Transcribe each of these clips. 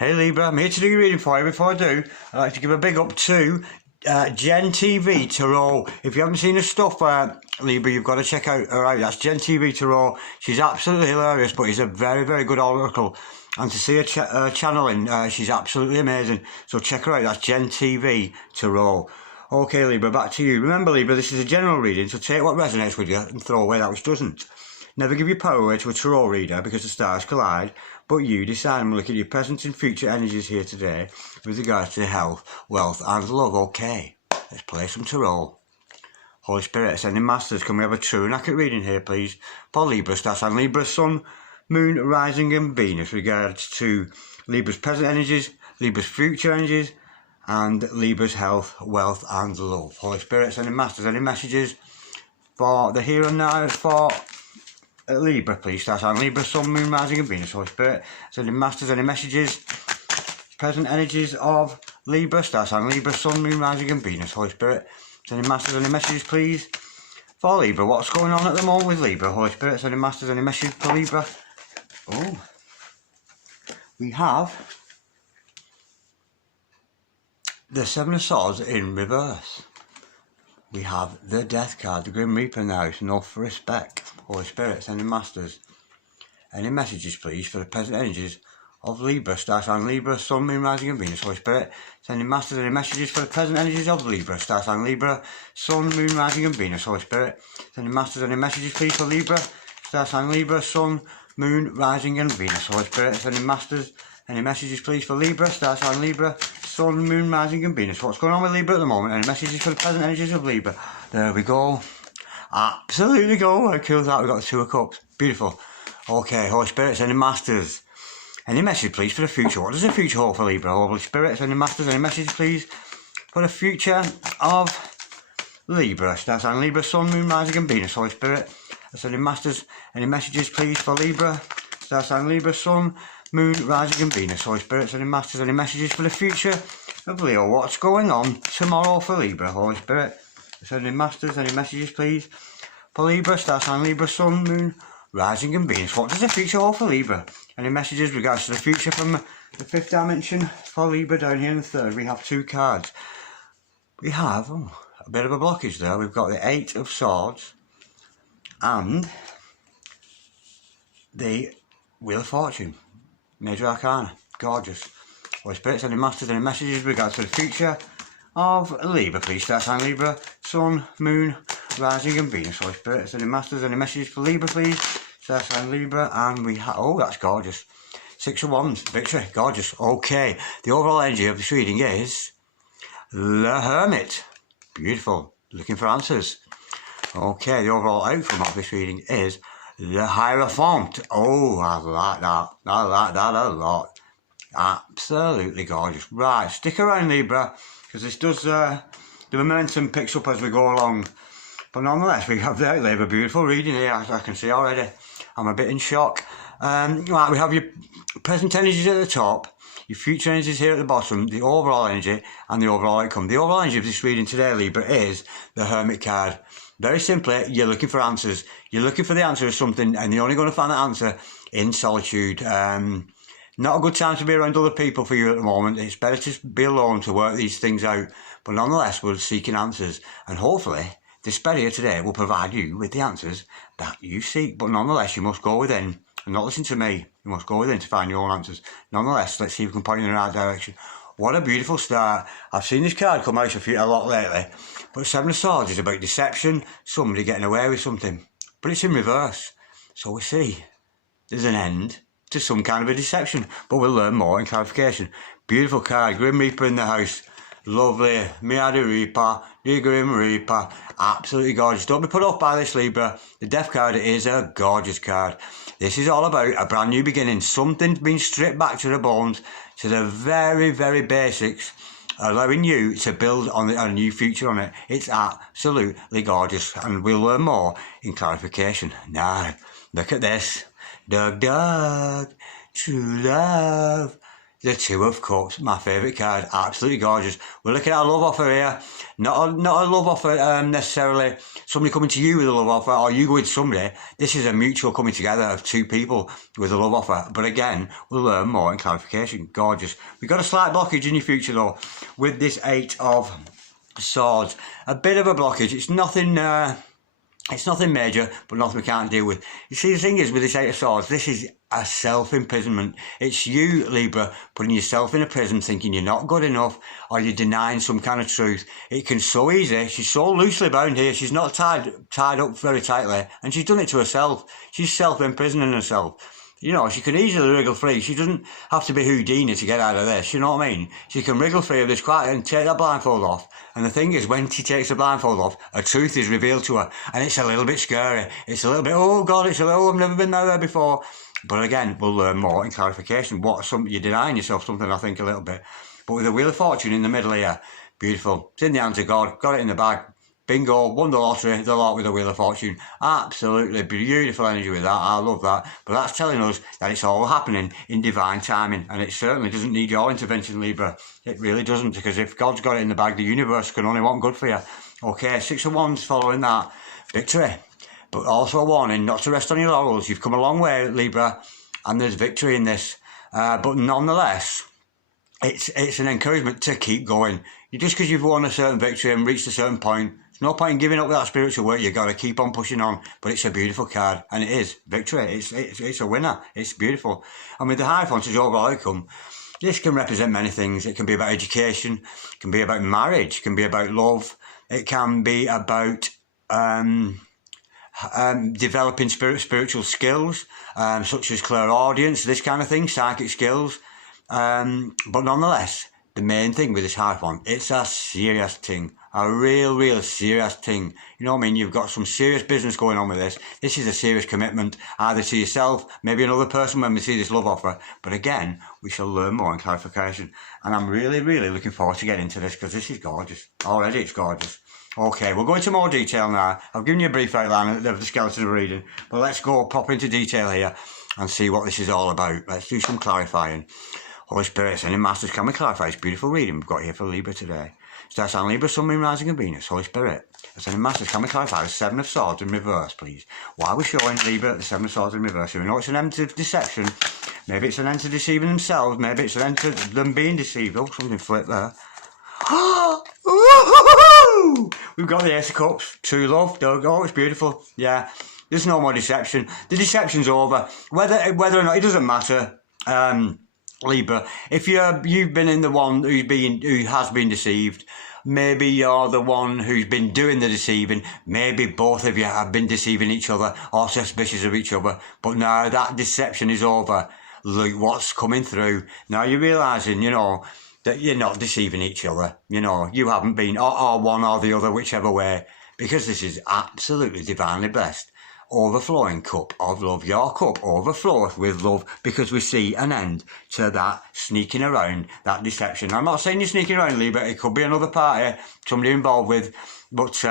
Hey Libra, I'm here to do your reading for you. Before I do, I'd like to give a big up to Gen TV Tarot. If you haven't seen her stuff, Libra, you've got to check out her out. That's Gen TV Tarot. She's absolutely hilarious, but she's a very, very good oracle. And to see her channeling, she's absolutely amazing. So check her out. That's Gen TV Tarot. Okay, Libra, back to you. Remember, Libra, this is a general reading, so take what resonates with you and throw away that which doesn't. Never give your power away to a tarot reader because the stars collide, but you decide and look at your present and future energies here today with regards to health, wealth and love. Okay, let's play some tarot. Holy Spirit, Ascending Masters, can we have a true and accurate reading here, please? For Libra, star sign Libra, Sun, Moon, Rising and Venus, regards to Libra's present energies, Libra's future energies, and Libra's health, wealth and love. Holy Spirit, Ascending Masters, any messages for the here and now for Libra, please? Star sign Libra, Sun, Moon, Rising and Venus. Holy Spirit, Ascending Masters, any messages, present energies of Libra, star sign Libra, Sun, Moon, Rising and Venus. Holy Spirit, Ascending Masters, any messages, please, for Libra? What's going on at the moment with Libra? Holy Spirit, Ascending Masters, any message for Libra? Oh, we have the Seven of Swords in reverse. We have the Death card, the Grim Reaper in the house, enough for respect. Holy Spirit, Ascending Masters, any messages, please, for the present energies of Libra, star sign Libra, Sun, Moon, Rising and Venus. Holy Spirit, Ascending Masters, any messages for the present energies of Libra, star sign Libra, Sun, Moon, Rising and Venus. Holy Spirit, Ascending Masters, any messages, please, for Libra, star sign Libra, Sun, Moon, Rising and Venus. Holy Spirit, Ascending Masters, any messages, please, for Libra, star sign Libra, Sun, Moon, Rising and Venus. What's going on with Libra at the moment? Any messages for the present energies of Libra? There we go. Absolutely go. How cool is that? We've got the Two of Cups. Beautiful. Okay, Holy Spirit, Ascending Masters, any message, please, for the future? What does the future hold for Libra? Holy Spirit, Ascending Masters, any message, please, for the future of Libra? Star sign Libra, Sun, Moon, Rising and Venus. Holy Spirit, Ascending Masters, any messages, please, for Libra? Star sign Libra, Sun, Moon, Rising and Venus. Holy Spirit, Ascending Masters, any messages for the future of Leo? What's going on tomorrow for Libra? Holy Spirit, Ascending Masters, any messages, please, for Libra? Star sign Libra, Sun, Moon, Rising and Venus. What does the future hold for Libra? Any messages regards to the future from the fifth dimension for Libra? Down here in the third, we have two cards. We have a bit of a blockage there. We've got the Eight of Swords and the Wheel of Fortune. Major Arcana. Gorgeous. Holy Spirit, Ascending Masters, any messages regards to the future of Libra, please? Star sign Libra, Sun, Moon, Rising and Venus. Holy Spirit, Ascending Masters, any messages for Libra, please? Star sign Libra, and we have, oh, that's gorgeous. Six of Wands, victory, gorgeous. Okay, the overall energy of this reading is the Hermit. Beautiful, looking for answers. Okay, the overall outcome of this reading is the Hierophant. Oh, I like that. I like that a lot. Absolutely gorgeous. Right, stick around, Libra, because this does, the momentum picks up as we go along. But nonetheless, we have the outlay of a beautiful reading here, as I can see already. I'm a bit in shock. Right, we have your present energies at the top, your future energies here at the bottom, the overall energy, and the overall outcome. The overall energy of this reading today, Libra, is the Hermit card. Very simply, you're looking for answers. You're looking for the answer of something, and you're only going to find that answer in solitude. Not a good time to be around other people for you at the moment. It's better to be alone to work these things out. But nonetheless, we're seeking answers. And hopefully, this spread here today will provide you with the answers that you seek. But nonetheless, you must go within and not listen to me. You must go within to find your own answers. Nonetheless, let's see if we can point you in the right direction. What a beautiful start. I've seen this card come out a lot lately. But Seven of Swords is about deception, somebody getting away with something. But it's in reverse. So we see there's an end to some kind of a deception. But we'll learn more in clarification. Beautiful card. Grim Reaper in the house. Lovely. Miadi Reaper. The Grim Reaper. Absolutely gorgeous. Don't be put off by this, Libra. The Death card is a gorgeous card. This is all about a brand new beginning. Something's been stripped back to the bones, to the very, very basics, allowing you to build on a new future on it. It's absolutely gorgeous, and we'll learn more in clarification. Now, look at this. Dug, dug, true love, The Two of Cups, my favourite card, absolutely gorgeous. We're looking at a love offer here, not a love offer necessarily somebody coming to you with a love offer or you go with somebody. This is a mutual coming together of two people with a love offer. But again, we'll learn more in clarification. Gorgeous. We've got a slight blockage in your future though with this Eight of Swords. A bit of a blockage. It's nothing major, but nothing we can't deal with. You see, the thing is with this Eight of Swords, this is a self-imprisonment. It's you, Libra, putting yourself in a prison thinking you're not good enough or you're denying some kind of truth. It can so easy. She's so loosely bound here. She's not tied up very tightly, and she's done it to herself. She's self-imprisoning herself. You know, she can easily wriggle free. She doesn't have to be Houdini to get out of this, you know what I mean? She can wriggle free of this quite and take that blindfold off. And the thing is, when she takes the blindfold off, a truth is revealed to her. And it's a little bit scary. It's a little bit, oh God, it's a little, I've never been there before. But again, we'll learn more in clarification. You're denying yourself something, I think, a little bit. But with the Wheel of Fortune in the middle here, beautiful. It's in the hands of God, got it in the bag. Bingo, won the lottery, the lot with the Wheel of Fortune. Absolutely beautiful energy with that. I love that. But that's telling us that it's all happening in divine timing. And it certainly doesn't need your intervention, Libra. It really doesn't, because if God's got it in the bag, the universe can only want good for you. Okay, Six of Wands following that. Victory. But also a warning not to rest on your laurels. You've come a long way, Libra, and there's victory in this. But nonetheless, it's an encouragement to keep going. Just because you've won a certain victory and reached a certain point, there's no point in giving up that spiritual work. You've got to keep on pushing on. But it's a beautiful card, and it is victory. It's a winner. It's beautiful. And with the Hierophant as overall outcome, this can represent many things. It can be about education, it can be about marriage, it can be about love, it can be about developing spiritual skills, such as clairaudience, this kind of thing, psychic skills. But nonetheless, the main thing with this Hierophant, it's a serious thing. A real serious thing. You know what I mean? You've got some serious business going on with this. This is a serious commitment, either to yourself, maybe another person when we see this love offer. But again, we shall learn more in clarification. And I'm really looking forward to getting into this, because this is gorgeous. Already it's gorgeous. Okay, we'll go into more detail now. I've given you a brief outline of the skeleton of reading, but let's go proper into detail here and see what this is all about. Let's do some clarifying. Holy Spirit, sending masters, can we clarify this beautiful reading we've got here for Libra today? Star sign Libra, Sun, Moon, Rising and Venus. Holy Spirit, sending masters, can we clarify the Seven of Swords in reverse, please? Why are we showing Libra the Seven of Swords in reverse? So we know it's an end to deception. Maybe it's an end to deceiving themselves. Maybe it's an end to them being deceived. Oh, something flipped there. We've got the Ace of Cups. True love. Oh, it's beautiful. Yeah. There's no more deception. The deception's over. Whether or not, it doesn't matter. Libra, if you've been in the one who has been deceived, maybe you're the one who's been doing the deceiving, maybe both of you have been deceiving each other or suspicious of each other, but now that deception is over. Look what's coming through. Now you're realising, you know, that you're not deceiving each other. You know, you haven't been or one or the other, whichever way, because this is absolutely divinely blessed. Overflowing cup of love. Your cup overfloweth with love, because we see an end to that sneaking around, that deception. I'm not saying you're sneaking around, Libra. It could be another party, somebody involved with, but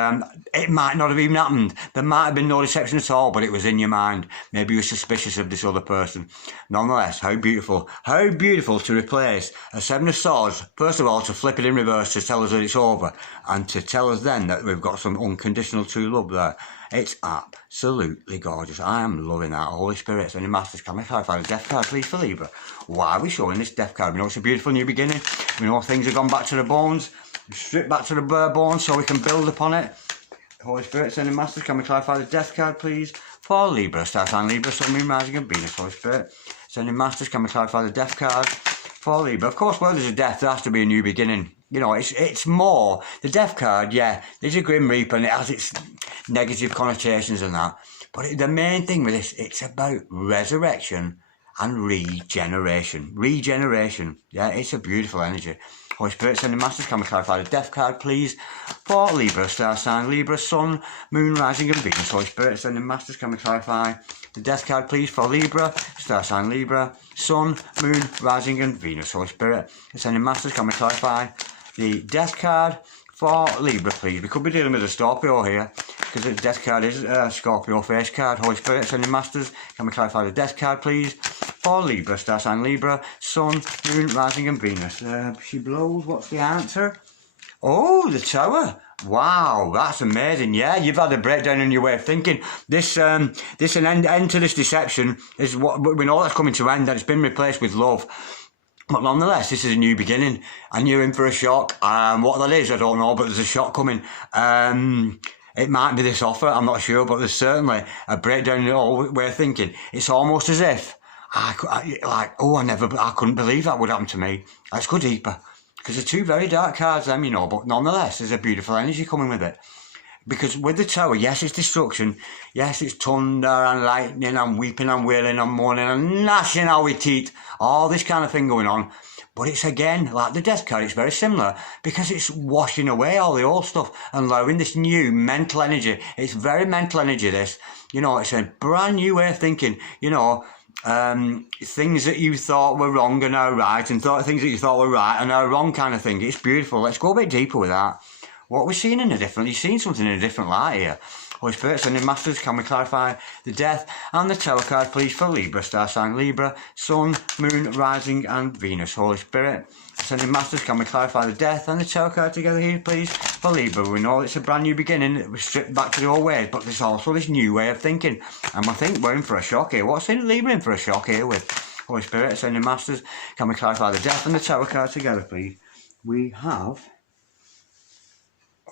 it might not have even happened. There might have been no deception at all, but it was in your mind. Maybe you were suspicious of this other person. Nonetheless, how beautiful to replace a Seven of Swords, first of all, to flip it in reverse to tell us that it's over, and to tell us then that we've got some unconditional true love there. It's absolutely gorgeous. I am loving that. Holy Spirit, sending masters, can we clarify the Death card, please, for Libra? Why are we showing this Death card? We know it's a beautiful new beginning. We know things have gone back to the bones. Strip back to the bare bones so we can build upon it. Holy Spirit, sending masters, can we clarify the Death card, please, for Libra? Star sign Libra, Sun, Moon, Rising and Venus. Holy Spirit, sending masters, can we clarify the Death card for Libra? Of course, where there's a death, there has to be a new beginning. You know, it's more, the Death card, yeah, there's a Grim Reaper and it has its negative connotations and that. But the main thing with this, it's about resurrection and regeneration. Regeneration, yeah, it's a beautiful energy. Holy Spirit, sending masters, can we clarify the Death card, please, for Libra? Star sign Libra, Sun, Moon, Rising and Venus. Holy Spirit, sending masters, can we clarify the Death card, please, for Libra? Star sign Libra, Sun, Moon, Rising and Venus. Holy Spirit, sending masters, can we clarify the Death card for Libra, please? We could be dealing with a Scorpio here, because the Death card is a Scorpio face card. Holy Spirit, sending masters, can we clarify the Death card, please, for Libra, star sign Libra, Sun, Moon, Rising and Venus. She blows, what's the answer? Oh, the Tower. Wow, that's amazing. Yeah, you've had a breakdown in your way of thinking. This an end to this deception is what we know that's coming to end, that it's been replaced with love. But nonetheless, this is a new beginning, and you're in for a shock. What that is, I don't know, but there's a shock coming. It might be this offer, I'm not sure, but there's certainly a breakdown in your way of thinking. It's almost as if, I couldn't believe that would happen to me. Let's go deeper. Because they're two very dark cards, them, you know, but nonetheless, there's a beautiful energy coming with it. Because with the Tower, yes, it's destruction, yes, it's thunder and lightning and weeping and wailing and mourning and gnashing out with teeth, all this kind of thing going on. But it's again, like the Death card, it's very similar because it's washing away all the old stuff and allowing this new mental energy. It's very mental energy, this. You know, it's a brand new way of thinking, you know. Things that you thought were wrong are now right, and things that you thought were right are now wrong, kind of thing. It's beautiful. Let's go a bit deeper with that. What we're seeing in a different, you're seeing something in a different light here. Holy Spirit, sending masters, can we clarify the Death and the Tower card, please, for Libra, star sign Libra, Sun, Moon, Rising and Venus. Holy Spirit, sending masters, can we clarify the Death and the Tower card together here, please, for Libra. We know it's a brand new beginning, we're stripped back to the old ways, but there's also this new way of thinking, and I think we're in for a shock here. What's in Libra in for a shock here with? Holy Spirit, sending masters, can we clarify the Death and the Tower card together, please? We have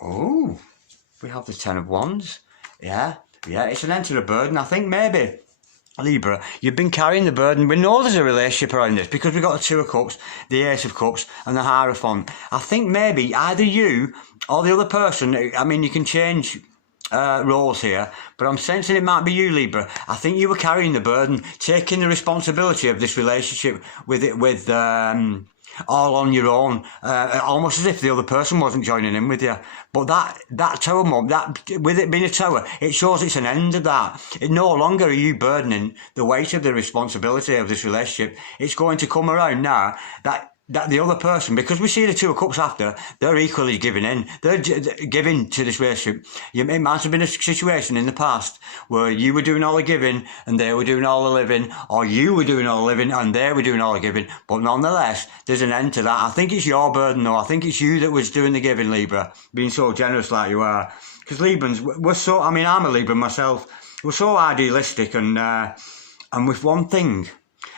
the Ten of Wands. Yeah, it's an end to the burden. I think maybe, Libra, you've been carrying the burden. We know there's a relationship around this because we've got the Two of Cups, the Ace of Cups and the Hierophant. I think maybe either you or the other person, I mean, you can change roles here, but I'm sensing it might be you, Libra. I think you were carrying the burden, taking the responsibility of this relationship with all on your own, almost as if the other person wasn't joining in with you. But that Tower moment, that with it being a Tower, it shows it's an end of that. It no longer are you burdening the weight of the responsibility of this relationship. It's going to come around now that the other person, because we see the Two of Cups after, they're equally giving in. They're giving to this relationship. It might have been a situation in the past where you were doing all the giving and they were doing all the living, or you were doing all the living and they were doing all the giving. But nonetheless, there's an end to that. I think it's your burden, though. I think it's you that was doing the giving, Libra, being so generous like you are. Because Librans, we're so, I mean, I'm a Libra myself. We're so idealistic, and with one thing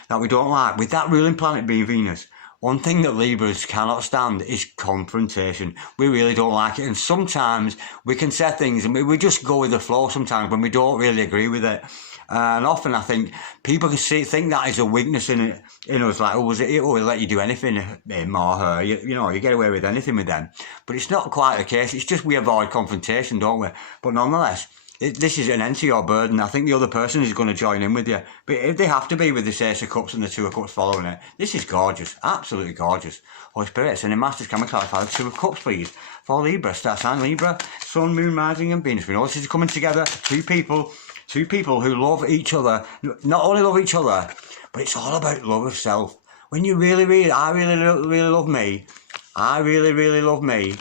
that we don't like, with that ruling planet being Venus, one thing that Libras cannot stand is confrontation. We really don't like it, and sometimes we can say things and we just go with the flow sometimes when we don't really agree with it. And often I think people can think that is a weakness in us, like, we'll let you do anything, him or her, you know, you get away with anything with them. But it's not quite the case. It's just we avoid confrontation, don't we? But nonetheless, this is an end to your burden. I think the other person is going to join in with you. But if they have to be with the Ace of Cups and the Two of Cups following it, this is gorgeous. Absolutely gorgeous. Holy Spirit, sending masters, can we clarify the Two of Cups, please? For Libra, star sign Libra, Sun, Moon, Rising and Venus. We know this is coming together. Two people who love each other. Not only love each other, but it's all about love of self. When you I really love me. I really love me.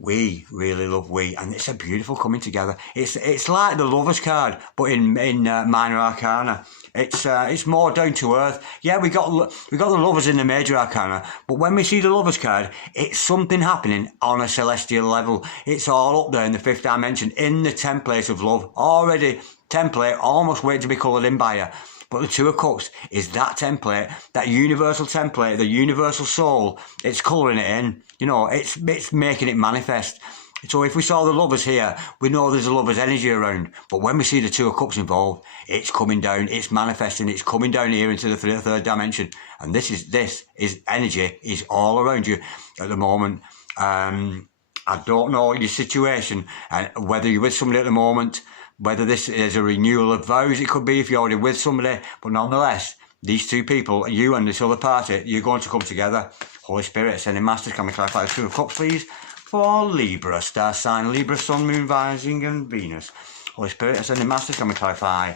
We really love we, and it's a beautiful coming together. It's like the Lovers card, but in minor arcana. It's more down to earth. Yeah, we got the Lovers in the major arcana, but when we see the Lovers card, it's something happening on a celestial level. It's all up there in the fifth dimension, in the template of love. Already template, almost waiting to be coloured in by you. But the Two of Cups is that template, that universal template, the universal soul. It's colouring it in. You know, it's making it manifest. So if we saw the Lovers here, we know there's a Lovers energy around. But when we see the Two of Cups involved, it's coming down, it's manifesting, it's coming down here into the third dimension. And this is energy is all around you at the moment. I don't know your situation and whether you're with somebody at the moment, whether this is a renewal of vows, it could be if you're already with somebody, but nonetheless, these two people, you and this other party, you're going to come together. Holy Spirit, sending masters, can we clarify the Two of Cups, please? For Libra, star sign Libra, Sun, Moon, Rising and Venus. Holy Spirit, sending masters, can we clarify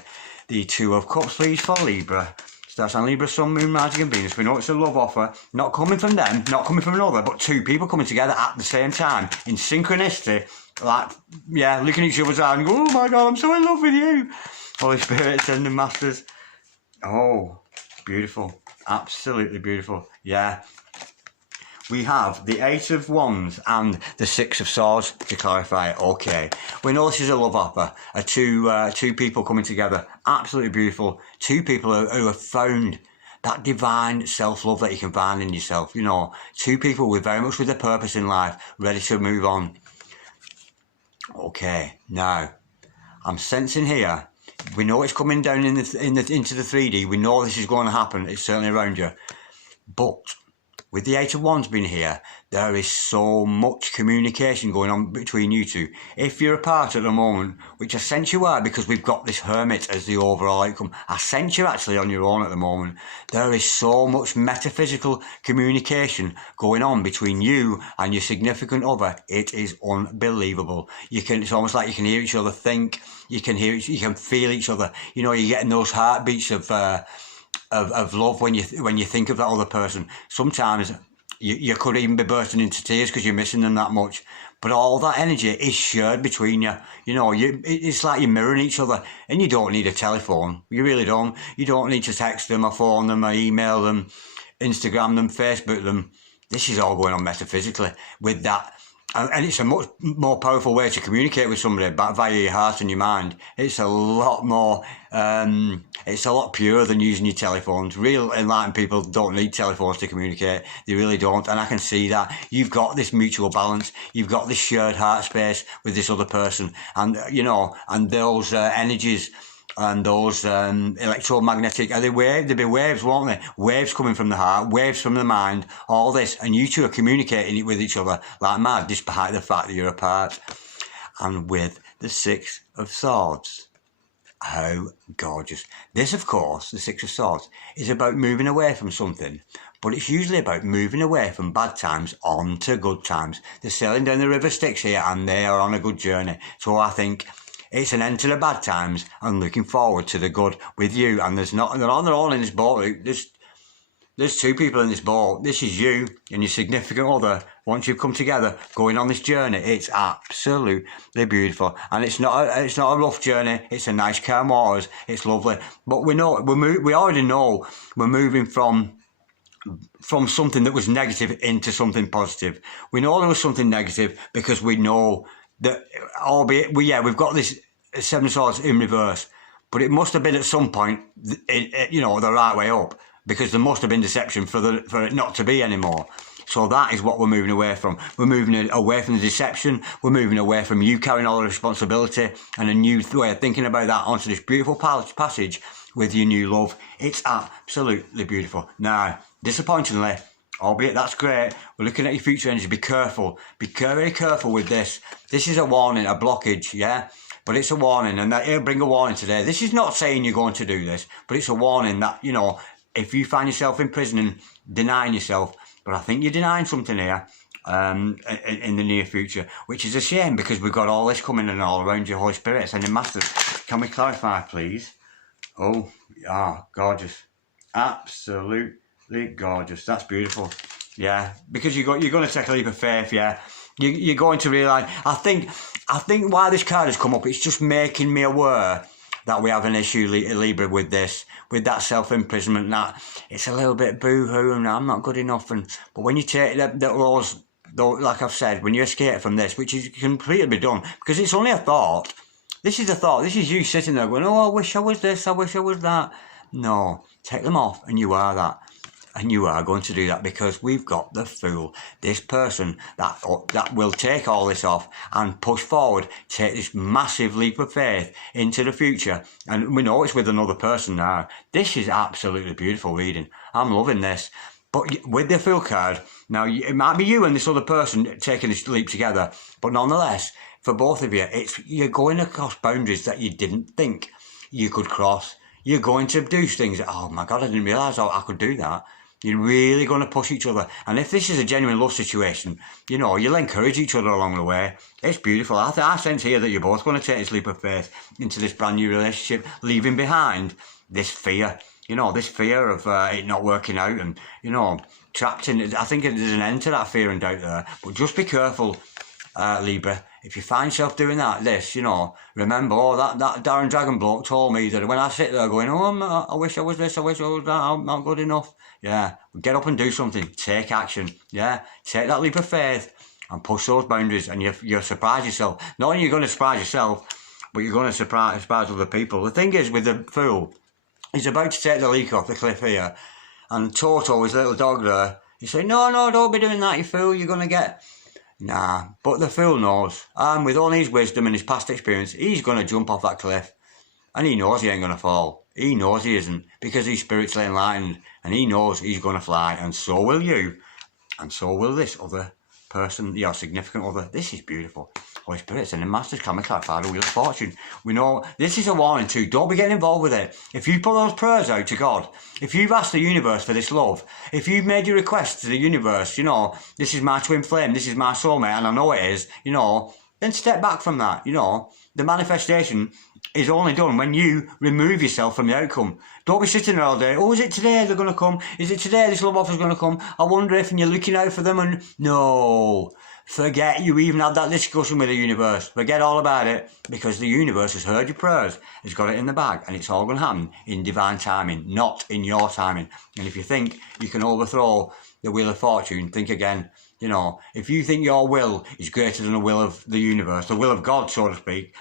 the Two of Cups, please? For Libra, star sign Libra, Sun, Moon, Rising and Venus. We know it's a love offer, not coming from them, not coming from another, but two people coming together at the same time, in synchronicity. Like, yeah, looking at each other's eyes and go, oh my God, I'm so in love with you. Holy Spirit, sending masters. Oh, beautiful. Absolutely beautiful. Yeah. We have the Eight of Wands and the Six of Swords to clarify. Okay, we know this is a love offer. Two people coming together. Absolutely beautiful. Two people who have found that divine self-love that you can find in yourself. You know, two people with very much with a purpose in life, ready to move on. Okay, now I'm sensing here. We know it's coming down into the 3D. We know this is going to happen. It's certainly around you, but with the Eight of Wands being here, there is so much communication going on between you two. If you're apart at the moment, which I sense you are because we've got this Hermit as the overall outcome, I sense you're actually on your own at the moment. There is so much metaphysical communication going on between you and your significant other. It is unbelievable. It's almost like you can hear each other think. You can feel each other. You know, you're getting those heartbeats of love when you think of that other person. Sometimes you could even be bursting into tears because you're missing them that much. But all that energy is shared between you. You know, it's like you're mirroring each other, and you don't need a telephone. You really don't. You don't need to text them or phone them or email them, Instagram them, Facebook them. This is all going on metaphysically with that. And it's a much more powerful way to communicate with somebody via your heart and your mind. It's a lot more, it's a lot purer than using your telephones. Real enlightened people don't need telephones to communicate. They really don't. And I can see that. You've got this mutual balance. You've got this shared heart space with this other person. And, you know, and those energies and those electromagnetic, they'd be waves, won't they? Waves coming from the heart, waves from the mind, all this, and you two are communicating with each other like mad, despite the fact that you're apart. And with the Six of Swords, how gorgeous. This, of course, the Six of Swords, is about moving away from something, but it's usually about moving away from bad times on to good times. They're sailing down the river Styx here, and they are on a good journey. So I think it's an end to the bad times and looking forward to the good with you. And they're on their own in this boat. There's two people in this boat. This is you and your significant other. Once you've come together, going on this journey, it's absolutely beautiful. And it's not a rough journey. It's a nice calm waters. It's lovely. But we already know we're moving from something that was negative into something positive. We know there was something negative because we know that, albeit, we've got this Seven of Swords in reverse, but it must have been at some point, you know, the right way up, because there must have been deception for it not to be anymore. So that is what we're moving away from. We're moving away from the deception. We're moving away from you carrying all the responsibility and a new way of thinking about that onto this beautiful passage with your new love. It's absolutely beautiful. Now, disappointingly, albeit that's great, we're looking at your future energy. Be careful. Be very careful with this. This is a warning, a blockage, yeah? But it's a warning, and it'll bring a warning today. This is not saying you're going to do this, but it's a warning that, you know, if you find yourself in prison and denying yourself, but I think you're denying something here in the near future, which is a shame because we've got all this coming in all around you, Holy Spirit. Sending masters. Can we clarify, please? Oh, yeah, gorgeous. Absolutely gorgeous. That's beautiful. Yeah, because you're going to take a leap of faith, yeah. You're going to realise, I think why this card has come up, it's just making me aware that we have an issue, Libra, with this, with that self-imprisonment, that it's a little bit boo-hoo and I'm not good enough. But when you take those, like I've said, when you escape from this, which is completely be done, because it's only a thought. This is a thought. This is you sitting there going, oh, I wish I was this, I wish I was that. No, take them off and you are that. And you are going to do that because we've got the Fool, this person that will take all this off and push forward, take this massive leap of faith into the future. And we know it's with another person now. This is absolutely beautiful reading. I'm loving this. But with the Fool card, now it might be you and this other person taking this leap together, but nonetheless, for both of you, you're going across boundaries that you didn't think you could cross. You're going to do things that, oh my God, I didn't realise I could do that. You're really going to push each other. And if this is a genuine love situation, you know, you'll encourage each other along the way. It's beautiful. I sense here that you're both going to take this leap of faith into this brand new relationship, leaving behind this fear, you know, this fear of it not working out and, you know, trapped in it. I think there's an end to that fear and doubt there. But just be careful Libra, if you find yourself doing this, you know, remember, oh, that Darren Dragon bloke told me that when I sit there going, oh, I wish I was this, I wish I was that, I'm not good enough. Yeah, get up and do something. Take action. Yeah, take that leap of faith and push those boundaries, and you'll surprise yourself. Not only are you going to surprise yourself, but you're going to surprise other people. The thing is with the Fool, he's about to take the leak off the cliff here, and Toto, his little dog there, he's saying, no, don't be doing that, you fool, you're going to get... Nah, but the Fool knows, and with all his wisdom and his past experience, he's going to jump off that cliff, and he knows he ain't going to fall. He knows he isn't, because he's spiritually enlightened, and he knows he's going to fly, and so will you, and so will this other person, your significant other. This is beautiful. Holy Spirit, and the Masters Karmic Clarify the Wheel of Fortune. We know this is a warning too. Don't be getting involved with it. If you put those prayers out to God, if you've asked the universe for this love, if you've made your request to the universe, you know, this is my twin flame, this is my soulmate, and I know it is, you know, then step back from that. You know, the manifestation is only done when you remove yourself from the outcome. Don't be sitting there all day, oh, is it today they're going to come? Is it today this love offer's going to come? I wonder if, and you're looking out for them, and no. Forget you even had that discussion with the universe. Forget all about it, because the universe has heard your prayers, has got it in the bag, and it's all going to happen in divine timing, not in your timing. And if you think you can overthrow the Wheel of Fortune, think again. You know, if you think your will is greater than the will of the universe, the will of God, so to speak,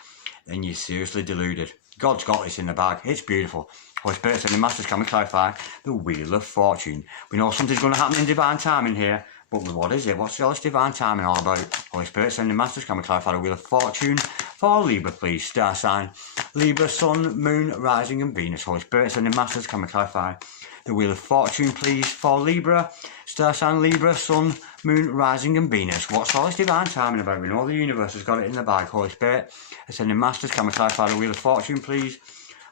then you're seriously deluded. God's got this in the bag. It's beautiful. Holy Spirit and the Masters can clarify the Wheel of Fortune. We know something's going to happen in divine timing here. But what is it? What's all this divine timing all about? Holy Spirit, send the Masters, can we clarify the Wheel of Fortune for Libra, please? Star sign, Libra, Sun, Moon, Rising and Venus. Holy Spirit, send the Masters, can we clarify the Wheel of Fortune, please, for Libra? Star sign, Libra, Sun, Moon, Rising and Venus. What's all this divine timing about? We know the universe has got it in the bag. Holy Spirit, send the Masters, can we clarify the Wheel of Fortune, please?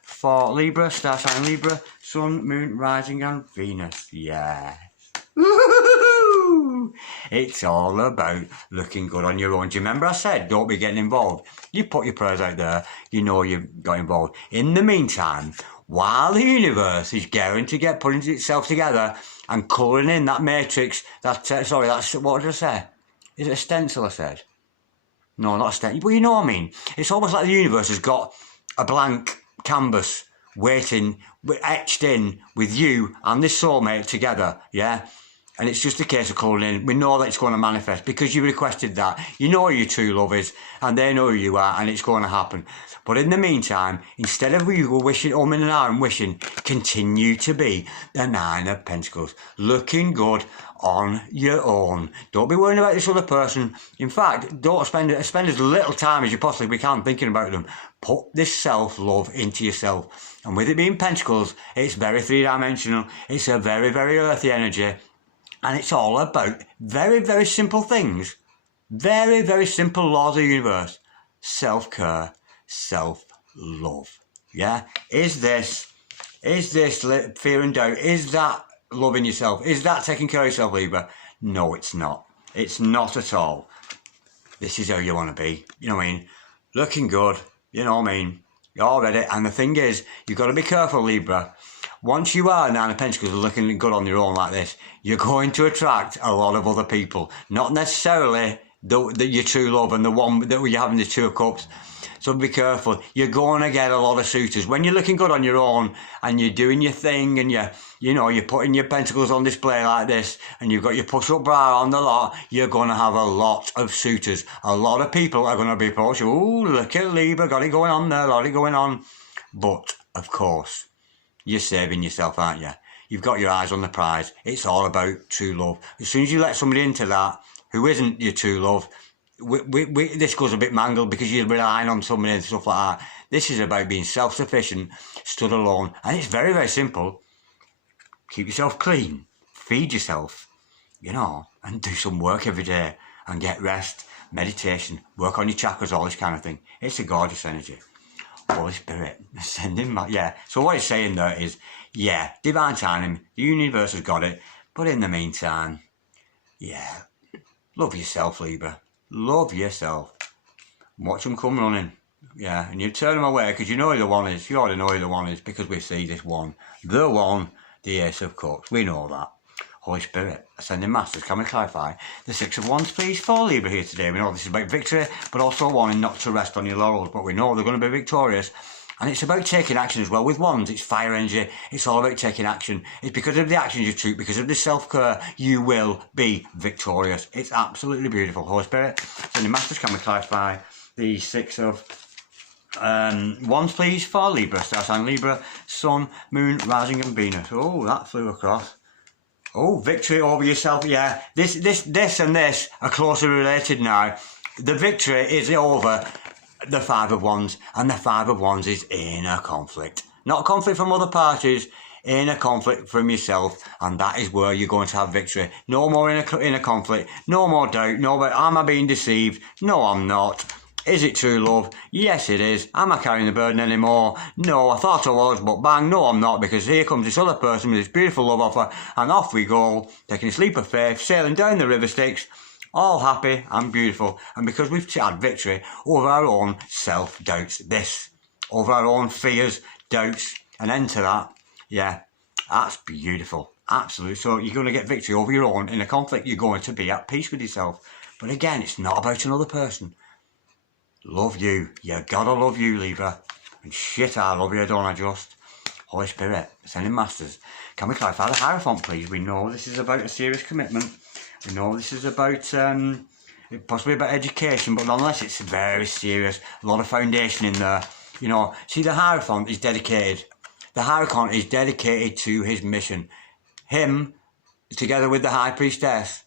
For Libra, Star sign, Libra, Sun, Moon, Rising and Venus. Yeah. It's all about looking good on your own. Do you remember I said don't be getting involved? You put your prayers out there, you know you've got involved. In the meantime, while the universe is gearing to get putting itself together and colouring in that matrix, that's what did I say? Is it a stencil I said? No, not a stencil, but you know what I mean. It's almost like the universe has got a blank canvas waiting, etched in with you and this soulmate together, yeah? And it's just a case of calling in. We know that it's going to manifest because you requested that. You know who your true love is, and they know who you are, and it's going to happen. But in the meantime, instead of you wishing, umming and ahhing, wishing, continue to be the Nine of Pentacles, looking good on your own. Don't be worrying about this other person. In fact, don't spend as little time as you possibly can thinking about them. Put this self-love into yourself. And with it being Pentacles, it's very three-dimensional. It's a very, very earthy energy. And it's all about very, very simple things. Very, very simple laws of the universe. Self-care, self-love. Yeah? Is this fear and doubt? Is that loving yourself? Is that taking care of yourself, Libra? No, it's not. It's not at all. This is how you want to be. You know what I mean? Looking good. You know what I mean? You're all ready. And the thing is, you've got to be careful, Libra. Once you are Nine of Pentacles looking good on your own like this, you're going to attract a lot of other people. Not necessarily your true love and the one that you're having the Two of Cups. So be careful. You're going to get a lot of suitors. When you're looking good on your own and you're doing your thing and you're putting your pentacles on display like this and you've got your push-up bra on the lot, you're going to have a lot of suitors. A lot of people are going to be approaching. Ooh, look at Libra, got it going on there, got it going on. But, of course, you're saving yourself, aren't you? You've got your eyes on the prize. It's all about true love. As soon as you let somebody into that who isn't your true love, this goes a bit mangled because you're relying on somebody and stuff like that. This is about being self-sufficient, stood alone. And it's very, very simple. Keep yourself clean. Feed yourself, and do some work every day. And get rest, meditation, work on your chakras, all this kind of thing. It's a gorgeous energy. Holy Spirit, send him back. Yeah. So what he's saying there is, yeah, divine timing, the universe has got it. But in the meantime, yeah, love yourself, Libra. Love yourself. Watch them come running. Yeah, and you turn them away because you know who the one is. You already know who the one is because we see this one. The one, the Ace of Cups. We know that. Holy Spirit, Ascending Masters, can we clarify the Six of Wands, please, for Libra here today? We know this is about victory, but also wanting not to rest on your laurels, but we know they're going to be victorious. And it's about taking action as well. With Wands, it's fire energy. It's all about taking action. It's because of the actions you took, because of the self-care, you will be victorious. It's absolutely beautiful. Holy Spirit, Ascending Masters, can we clarify the Six of Wands, please, for Libra? Star sign Libra, Sun, Moon, Rising and Venus. Oh, that flew across. Oh, victory over yourself. Yeah, this and this are closely related now. The victory is over the Five of Wands, and the Five of Wands is inner conflict. Not conflict from other parties, inner conflict from yourself, and that is where you're going to have victory. No more inner conflict, no more doubt, no more, am I being deceived? No, I'm not. Is it true love? Yes, it is. Am I carrying the burden anymore? No, I thought I was, but bang, no, I'm not, because here comes this other person with this beautiful love offer, and off we go, taking a leap of faith, sailing down the river Styx, all happy and beautiful. And because we've had victory over our own self-doubts, over our own fears, doubts, an end to that, yeah, that's beautiful. Absolutely. So you're going to get victory over your own inner conflict. You're going to be at peace with yourself. But again, it's not about another person. Love you. You gotta love you, Libra. And shit, I love you, don't I just? Holy Spirit, Ascending Masters. Can we clarify the Hierophant, please? We know this is about a serious commitment. We know this is about, possibly about education, but nonetheless, it's very serious. A lot of foundation in there. You know, see, the Hierophant is dedicated. The Hierophant is dedicated to his mission. Him, together with the High Priestess,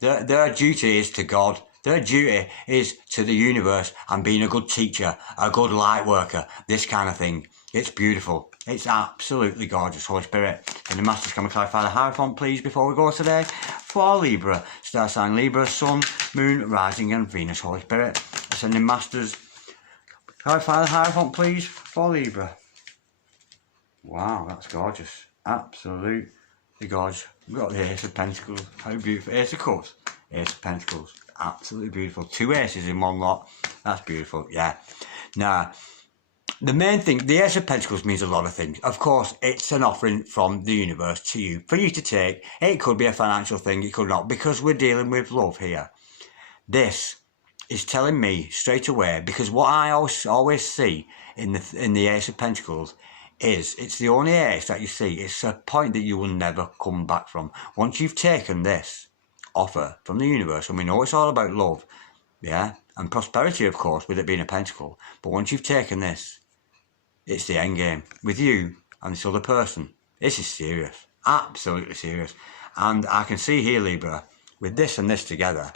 their duty is to God. Their duty is to the universe and being a good teacher, a good light worker, this kind of thing. It's beautiful. It's absolutely gorgeous. Holy Spirit. Can the Masters, can we clarify the Hierophant, please, before we go today? For Libra, star sign Libra, Sun, Moon, Rising and Venus. Holy Spirit. Ascending Masters, clarify the Hierophant, please, for Libra. Wow, that's gorgeous. Absolutely gorgeous. We've got the Ace of Pentacles. How beautiful. Ace of Cups. Ace of Pentacles. Absolutely beautiful. Two aces in one lot. That's beautiful. Yeah. Now, the main thing, the Ace of Pentacles means a lot of things. Of course, it's an offering from the universe to you, for you to take. It could be a financial thing, it could not, because we're dealing with love here. This is telling me straight away, because what I always see in the Ace of Pentacles is, it's the only ace that you see. It's a point that you will never come back from. Once you've taken this offer from the universe, and we know it's all about love, yeah, and prosperity, of course, with it being a pentacle, but once you've taken this, it's the end game with you and this other person. This is serious, absolutely serious. And I can see here, Libra, with this and this together,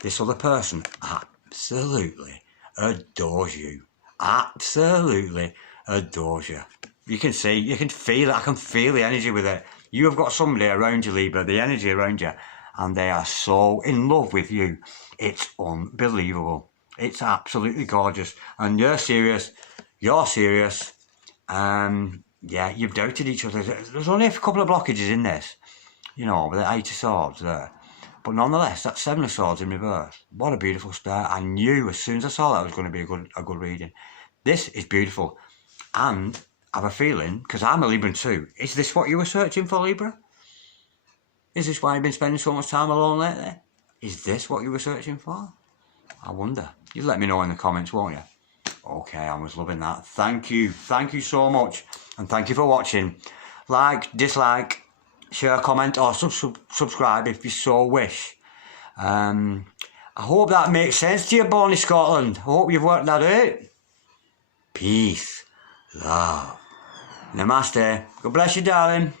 this other person absolutely adores you, absolutely adores you. You can see, you can feel it. I can feel the energy with it. You have got somebody around you, Libra, the energy around you, and they are so in love with you. It's unbelievable. It's absolutely gorgeous. And you're serious. You're serious. Yeah, you've doubted each other. There's only a couple of blockages in this, you know, with the Eight of Swords there. But nonetheless, that Seven of Swords in reverse. What a beautiful start. I knew as soon as I saw that it was going to be a good reading. This is beautiful. And I have a feeling, because I'm a Libra too, is this what you were searching for, Libra? Is this why you've been spending so much time alone lately? Is this what you were searching for? I wonder. You let me know in the comments, won't you? Okay, I was loving that. Thank you so much, and thank you for watching. Like, dislike, share, comment, or subscribe if you so wish. I hope that makes sense to you, born in Scotland. I hope you've worked that out. Peace, love, namaste. God bless you, darling.